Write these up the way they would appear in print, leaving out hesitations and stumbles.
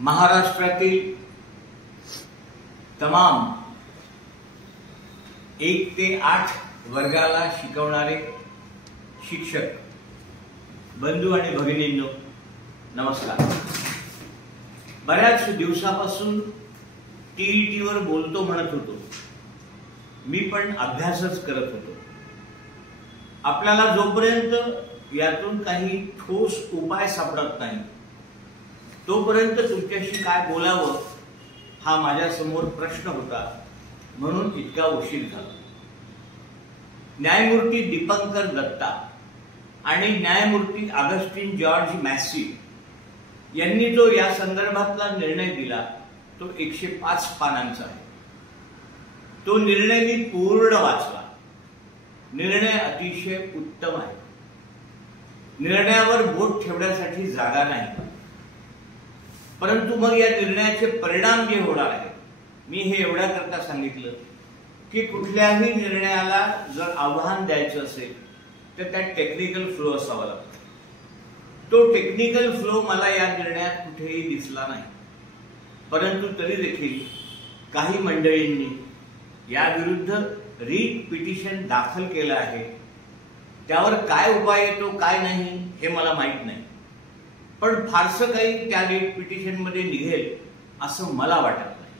महाराष्ट्रातील तमाम 1 ते 8 वर्गाला शिकवणारे शिक्षक बंधू आणि भगिनींनो, नमस्कार। बऱ्याच दिवसापासून टीईटीवर बोलतो म्हणत होतो, मी पण अभ्यासच करत होतो। आपल्याला जोपर्यंत यातून काही ठोस उपाय सापडत नाही तोपर्यंत तुमच्याशी काय बोलावं हा माझ्या समोर प्रश्न होता, म्हणून इतका उशीर झाला। न्यायमूर्ती दीपंकर दत्ता आणि न्यायमूर्ती अगस्टिन जॉर्ज मॅसी यांनी जो या संदर्भातला निर्णय दिला तो 105 पानांचा आहे। तो निर्णय मी पूर्ण वाचला। निर्णय अतिशय उत्तम आहे। निर्णयावर बोट ठेवण्यासाठी जागा नाही, परंतु मग या निर्णयाचे परिणाम जे होणार आहेत, मी हे एवढ्या करता सांगितलं की कुठल्याही निर्णयाला जर आव्हान द्यायचं असेल तर त्यात टेक्निकल फ्लो असावा लागतो। तो टेक्निकल फ्लो मला या निर्णयात कुठेही दिसला नाही, परंतु तरी देखील काही मंडळींनी या विरुद्ध रीट पिटिशन दाखल केलं आहे। त्यावर काय उपाय येतो काय नाही हे मला माहित नाही, पण फारसं काही त्या रीट पिटिशन मध्ये निघेल असं मला वाटत नाही।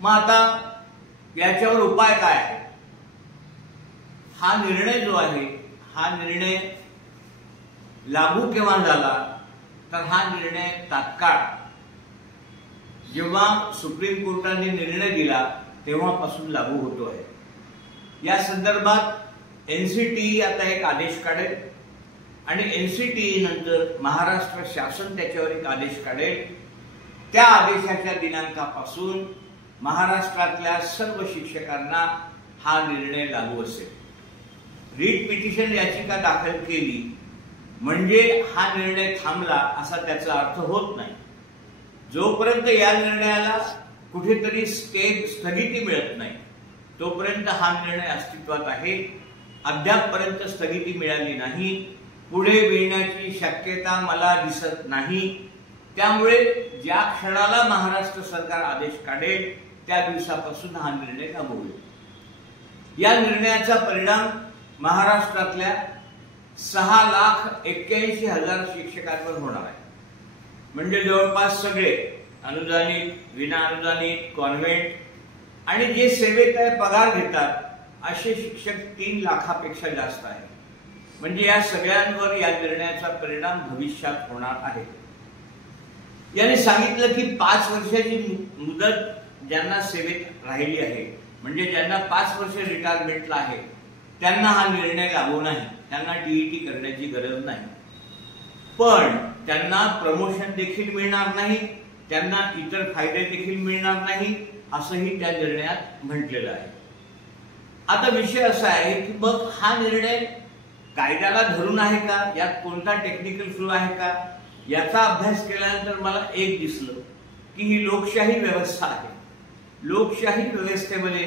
मग आता याच्यावर उपाय काय आहे? हा निर्णय जो आहे, हा निर्णय लागू केव्हा झाला तर हा निर्णय तात्काळ जेव्हा सुप्रीम कोर्टाने निर्णय दिला तेव्हापासून लागू होतो आहे। या संदर्भात एनसीटीई आता एक आदेश काढेल आणि एनसीटीई नंतर महाराष्ट्र शासन त्याच्यावर एक आदेश काढेल। त्या आदेशाच्या दिनांकापासून महाराष्ट्रातल्या सर्व शिक्षकांना हा निर्णय लागू असेल। रीट पिटिशन याचिका दाखल केली म्हणजे हा निर्णय थांबला असा त्याचा अर्थ होत नाही। जोपर्यंत या निर्णयाला कुठेतरी स्थगिती मिळत नाही तोपर्यंत हा निर्णय अस्तित्वात आहे। अद्यापपर्यंत स्थगिती मिळाली नाही, पुढे मिळण्याची शक्यता मला दिसत नाही। त्यामुळे ज्या क्षणाला महाराष्ट्र सरकार आदेश काढेल त्या दिवसापासून हा निर्णय लागू होईल। या निर्णयाचा परिणाम महाराष्ट्रातल्या 6,81,000 शिक्षकांवर होणार आहे। म्हणजे जवळपास सगळे अनुदानित, विना अनुदानित, कॉन्व्हेंट आणि जे सेवेत पगार घेतात असे शिक्षक 3 लाखापेक्षा जास्त आहे। म्हणजे या सगळ्यांवर या निर्णयाचा परिणाम भविष्यात होणार आहे। याने सांगितलं की 5 वर्षाची मुदत ज्यांना सेवेत राहिली आहे, म्हणजे ज्यांना 5 वर्ष रिटायरमेंटला आहे, त्यांना हा निर्णय लागू नाही, त्यांना टीईटी करण्याची गरज नाही। पण त्यांना प्रमोशन देखील मिळणार नाही, त्यांना इतर फायदे देखील मिळणार नाही असंही त्या निर्णयात म्हटलेलं आहे। आता विषय असा आहे की मग हा निर्णय कायद्याला धरून आहे का, यात कोणता टेक्निकल फ्लो आहे का, याचा अभ्यास केल्यानंतर मला एक दिसलं की ही लोकशाही व्यवस्था आहे। लोकशाही व्यवस्थेमध्ये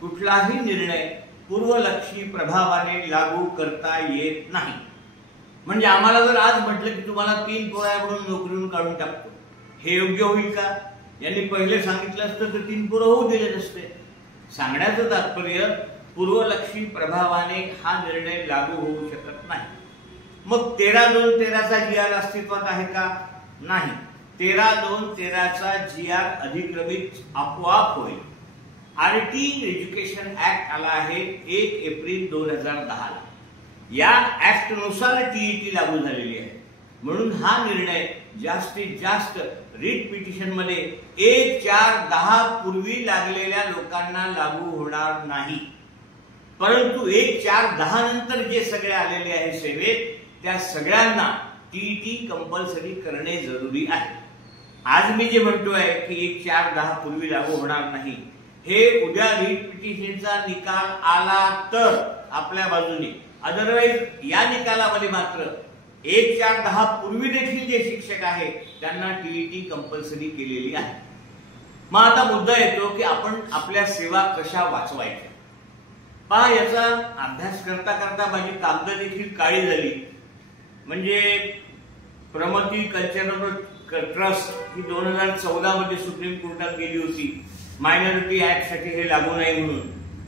कुठलाही निर्णय पूर्वलक्षी प्रभावाने लागू करता येत नाही। म्हणजे आम्हाला जर आज म्हटलं की तुम्हाला 3 पोरं म्हणून नोकरीवरून काढून टाकतो, हे योग्य होईल का? यांनी पहिले सांगितलं असतं तर 3 पोरं होऊ दिले नसते। सांगण्याचं तात्पर्य पूर्वलक्षी प्रभावाने हा निर्णय लागू होऊ शकत नाही। मग 13/2/13चा GR अस्तित्वात आहे का? नाही। 13/2/13चा GR अधिक्रमित आपोआप होईल। आरटी एज्युकेशन ऍक्ट आला आहे 1 एप्रिल 2010 ला। या ऍक्ट नुसार टीईटी लागू झालेली आहे, म्हणून हा निर्णय जास्तीत जास्त रीट पिटिशन मध्ये 1/4/10 पूर्वी लागलेल्या लोकांना लागू होणार नाही, परंतु 1/4/10 नंतर जे सगळे आलेले आहे सेवेत त्या सगळ्यांना टीईटी कंपल्सरी करणे जरुरी आहे। आज मी जे म्हणतोय की 1/4/10 पूर्वी लागू होणार नाही, हे उद्या रीट पिटिशनचा निकाल आला तर आपल्या बाजूने, अदरवाईज या निकालामध्ये मात्र 1/4/10 पूर्वी देखील जे शिक्षक आहे त्यांना टीईटी कंपल्सरी केलेली आहे। मग आता मुद्दा येतो की आपण आपल्या सेवा कशा वाचवायच्या। पहा, याचा अभ्यास करता करता माझी कागद देखील काळी झाली। म्हणजे प्रमती ट्रस्ट ही 2014 मध्ये सुप्रीम कोर्टात गेली होती मायनॉरिटी ऍक्ट साठी हे लागू नाही म्हणून,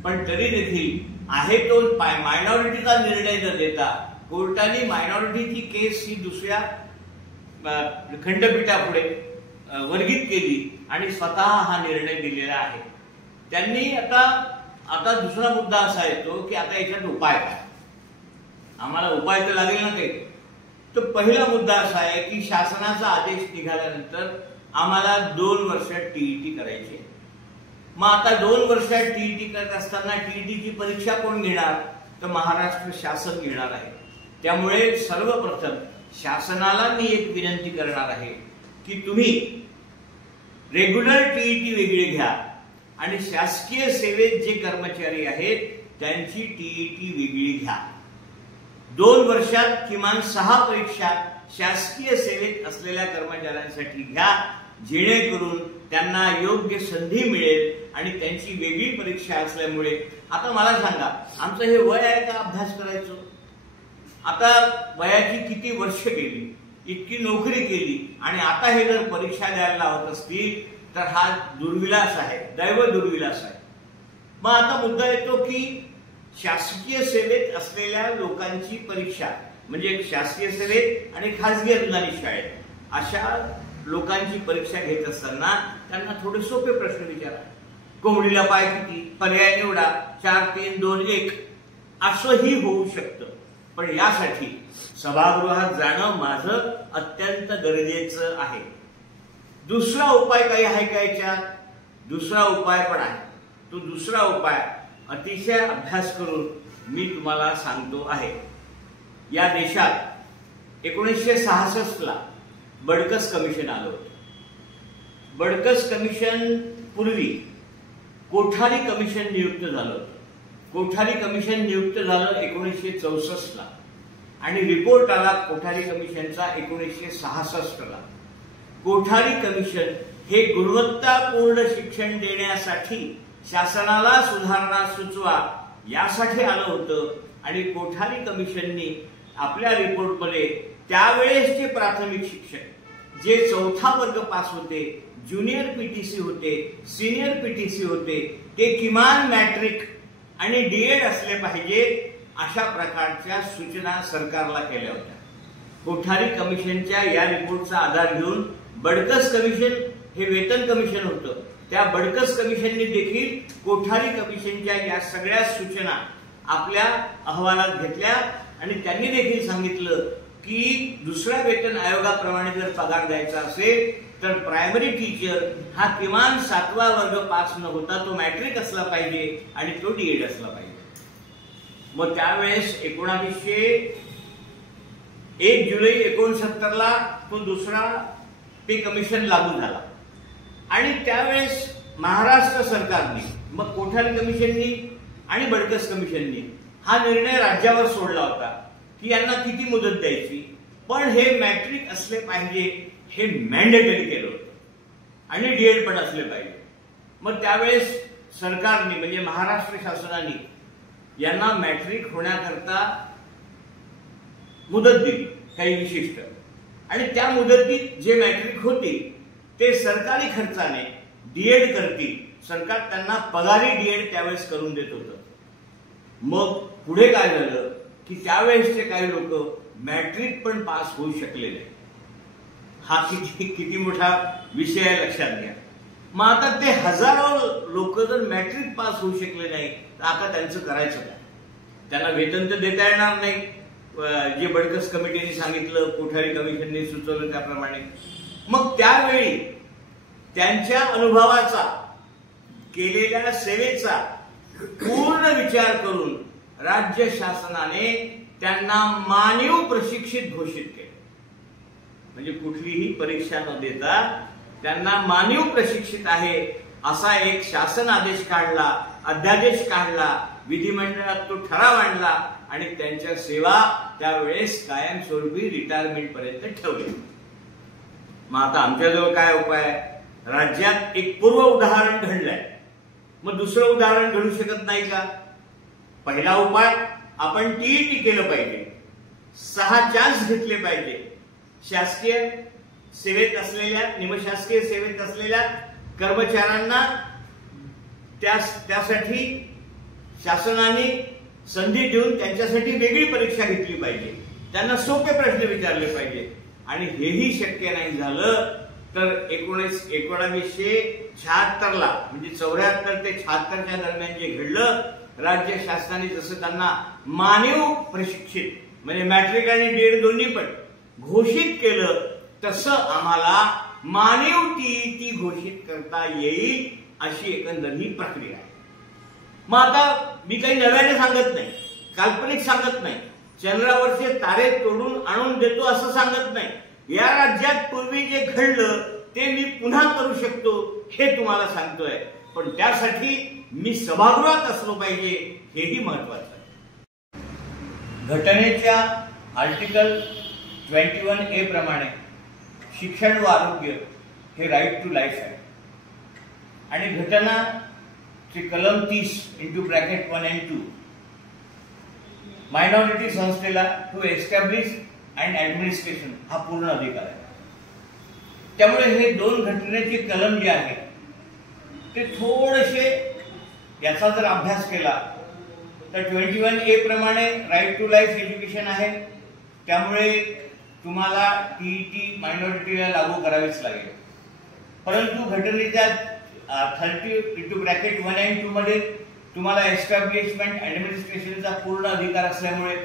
पण तरी देखील आहे तो मायनॉरिटीचा निर्णय न देता कोर्टाने मायनॉरिटीची केस ही दुसऱ्या खंडपीठापुढे वर्गित केली आणि स्वतः हा निर्णय दिलेला आहे. त्यांनी आता दुसरा मुद्दा असा येतो की आता याच्यात उपाय काय, आम्हाला उपाय तर लागेल ना ते. तर पहिला मुद्दा असा आहे की शासनाचा आदेश निघाल्यानंतर आम्हाला 2 वर्षात टीईटी करायची. मग आता 2 वर्षात टीईटी करत असताना टीईटीची परीक्षा कोण घेणार, तर महाराष्ट्र शासन घेणार आहे. त्यामुळे सर्वप्रथम शासनाला मी एक विनंती करणार आहे की तुम्ही रेग्युलर टीईटी वेगळी घ्या आणि शासकीय सेवेत जे कर्मचारी आहेत त्यांची टीईटी वेगळी घ्या. 2 वर्षात किमान 6 परीक्षा शासकीय सेवेत असलेल्या कर्मचाऱ्यांसाठी घ्या, जेणेकरून त्यांना योग्य संधी मिळेल आणि त्यांची वेगळी परीक्षा असल्यामुळे. आता मला सांगा, आमचं हे वय आहे का अभ्यास करायचं? आता वयाची किती वर्ष गेली, इतकी नोकरी केली आणि आता हे जर परीक्षा द्यायला लावत असतील तर हा दुर्विलास आहे, दैव दुर्विलास आहे. मग आता मुद्दा येतो की शासकीय सेवेत असलेल्या लोकांची परीक्षा, म्हणजे शासकीय सेवेत आणि खासगी अनुदानित शाळेत अशा लोकांची परीक्षा घेत असताना त्यांना थोडे सोपे प्रश्न विचारा. कोंबडीला पाय किती, पर्याय निवडा, 4 3 2 1 असंही होऊ शकतं. पण यासाठी सभागृहात जाणं माझं अत्यंत गरजेचं आहे. दुसरा उपाय काही आहे का याच्यात? दुसरा उपाय पण आहे. तो दुसरा उपाय अतिशय अभ्यास करून मी तुम्हाला सांगतो आहे. या देशात 1966 ला बडकस कमिशन आलं होतं. बडकस कमिशन पूर्वी कोठारी कमिशन नियुक्त झालं होतं. कोठारी कमिशन नियुक्त झालं 1964 ला आणि रिपोर्ट आला कोठारी कमिशनचा 1966 ला. कोठारी कमिशन हे गुणवत्तापूर्ण शिक्षण देण्यासाठी शासनाला सुधारणा सुचवा यासाठी आलं होतं आणि कोठारी कमिशननी आपल्या रिपोर्टमध्ये त्यावेळेसचे प्राथमिक शिक्षक जे 4था वर्ग पास होते, ज्युनियर पीटीसी होते, सिनियर पीटीसी होते, ते किमान मॅट्रिक आणि डीएड असले पाहिजे अशा प्रकारच्या सूचना सरकारला केल्या होत्या. कोठारी कमिशनच्या या रिपोर्टचा आधार घेऊन बडकस कमिशन हे वेतन कमिशन होतं. त्या बडकस कमिशनने देखील कोठारी कमिशनच्या या सगळ्या सूचना आपल्या अहवालात घेतल्या आणि त्यांनी देखील सांगितलं की दुसऱ्या वेतन आयोगाप्रमाणे जर पगार द्यायचा असेल तर प्रायमरी टीचर हा किमान 7वा वर्ग पास न होता तो मॅट्रिक असला पाहिजे आणि तो डीएड असला पाहिजे. मग त्यावेळेस 1 जुलै 1969 ला तो दुसरा पे कमिशन लागू झाला आणि त्यावेळेस महाराष्ट्र सरकारने, मग कोठारी कमिशननी आणि बडकस कमिशननी हा निर्णय राज्यावर सोडला होता की यांना किती मुदत द्यायची, पण हे मॅट्रिक असले पाहिजे हे मॅन्डेटरी केलं होतं आणि डीएड पण असले पाहिजे. मग त्यावेळेस सरकारने म्हणजे महाराष्ट्र शासनाने यांना मॅट्रिक होण्याकरता मुदत दिली काही विशिष्ट आणि त्या मुदतीत जे मॅट्रिक होते ते सरकारी खर्चाने डीएड करतील. सरकार त्यांना पगारी डीएड त्यावेळेस करून देत होतं. मग पुढे काय झालं की त्यावेळेसचे काही लोक मॅट्रिक पण पास होऊ शकले नाही. हा किती मोठा विषय आहे लक्षात घ्या. मग आता ते हजारो लोक जर मॅट्रिक पास होऊ शकले नाही तर आता त्यांचं करायचं काय? त्यांना वेतन तर देता येणार नाही जे बडकस कमिटीने सांगितलं, कोठारी कमिशनने सुचवलं त्याप्रमाणे. मग त्यावेळी त्यांच्या अनुभवाचा, केलेल्या सेवेचा पूर्ण विचार करून राज्य शासनाने त्यांना मानव प्रशिक्षित घोषित केले. म्हणजे कुठलीही परीक्षा न देता त्यांना मानव प्रशिक्षित आहे असा एक शासन आदेश काढला, अध्यादेश काढला, विधिमंडळात तो ठराव आणला आणि त्यांच्या सेवा त्यावेळेस कायमस्वरूपी रिटायरमेंट पर्यंत ठेवली. मग आता आमच्याजवळ काय उपाय आहे? राज्यात एक पूर्व उदाहरण घडलंय, मग दुसरं उदाहरण घडू शकत नाही का? पहिला उपाय, आपण टीईटी केलं पाहिजे, 6 चान्स घेतले पाहिजे. शासकीय सेवेत असलेल्या, निमशासकीय सेवेत असलेल्या कर्मचाऱ्यांना त्यासाठी शासनाने संधी देऊन त्यांच्यासाठी वेगळी परीक्षा घेतली पाहिजे, त्यांना सोपे प्रश्न विचारले पाहिजे. आणि हेही शक्य नाही झालं तर 1976 ला म्हणजे 74 ते 76च्या दरम्यान जे घडलं, राज्य शासनाने जसं त्यांना मानव प्रशिक्षित म्हणजे मॅट्रिक आणि डीएड दोन्ही पण घोषित केलं, तसं आम्हाला मानव टीईटी घोषित करता येईल अशी एकंदर ही प्रक्रिया आहे. मग आता मी काही नव्याने सांगत नाही, काल्पनिक सांगत नाही, चंद्रावरचे तारे तोडून आणून देतो असं सांगत नाही. या राज्यात पूर्वी जे घडलं ते मी पुन्हा करू शकतो हे तुम्हाला सांगतोय. पण त्यासाठी मी सभागृहात असलो पाहिजे हेही महत्वाचं आहे. घटनेच्या आर्टिकल 21A प्रमाणे शिक्षण व आरोग्य हे राईट टू लाईफ आहे आणि घटनाचे कलम 30(1 and 2) मायनॉरिटी संस्थेला टू एस्टॅब्लिश अँड ऍडमिनिस्ट्रेशन हा पूर्ण अधिकार आहे. त्यामुळे हे दोन घटनेचे कलम जे आहे ते थोडेसे याचा जर अभ्यास केला तर 21A प्रमाणे राईट टू लाईफ एज्युकेशन आहे, त्यामुळे तुम्हाला टीईटी मायनॉरिटीला लागू करावीच लागेल. परंतु घटनेच्या 30(1 and 2) मध्ये तुम्हाला एस्टॅब्लिशमेंट ऍडमिनिस्ट्रेशनचा पूर्ण अधिकार असल्यामुळे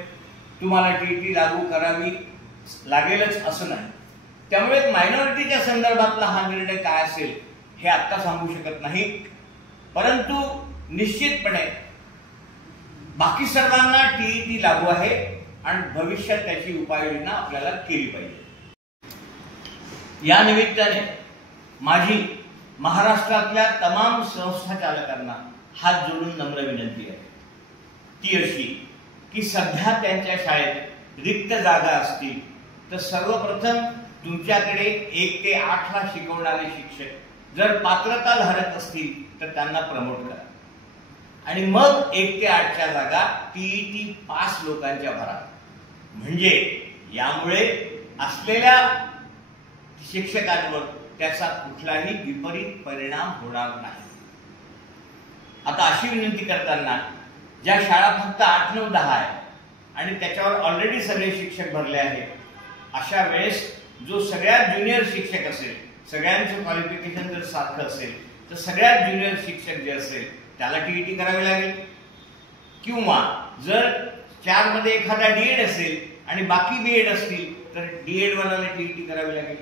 तुम्हाला टीईटी लागू करावी लागेलच असं नाही. त्यामुळे मायनॉरिटीच्या संदर्भातला हा निर्णय काय असेल हे आता सांगू शकत नाही. परंतु निश्चितपणे बाकी सर्वांना टीईटी लागू आहे आणि भविष्यात त्याची उपाययोजना आपल्याला केली पाहिजे. या निमित्ताने माझी महाराष्ट्रातल्या तमाम संस्था चालकांना हात जोडून नम्र विनंती आहे, ती अशी की सध्या त्यांच्या शाळेत रिक्त जागा असतील तर सर्वप्रथम तुमच्याकडे 1 ते 8 ला शिकवणारे शिक्षक जर पात्रताधारक असतील तर त्यांना प्रमोट करा आणि मग 1 ते 8च्या जागा टीईटी पास लोकांच्या भरा. म्हणजे यामुळे असलेल्या शिक्षकांवर त्याचा कुठलाही विपरीत परिणाम होणार नाही. आता अशी विनंती करताना, ज्या शाळा फक्त 8, 9, 10 आहे आणि त्याच्यावर ऑलरेडी सगळे शिक्षक भरले आहेत, अशा वेळेस जो सगळ्यात ज्युनियर शिक्षक असेल, सगळ्यांचं क्वालिफिकेशन जर सारखं असेल तर सगळ्यात ज्युनियर शिक्षक जे असेल त्याला टीईटी करावी लागेल. किंवा जर 4 मध्ये एखादा डीएड असेल आणि बाकी बीएड असतील तर डीएड वाल्याला टीईटी करावी लागेल.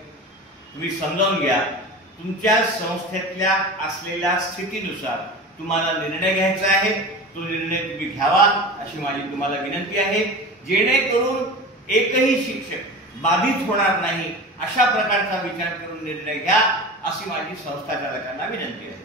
तुम्ही समजावून घ्या, तुमच्या संस्थेतल्या असलेल्या स्थितीनुसार तुम्हाला निर्णय घ्यायचा आहे, तो निर्णय तुम्ही घ्यावा अशी माझी तुम्हाला विनंती आहे, जेणेकरून एकही शिक्षक बाधित होणार नाही अशा प्रकारचा विचार करून निर्णय घ्या अशी माझी संस्था चालकांना विनंती आहे.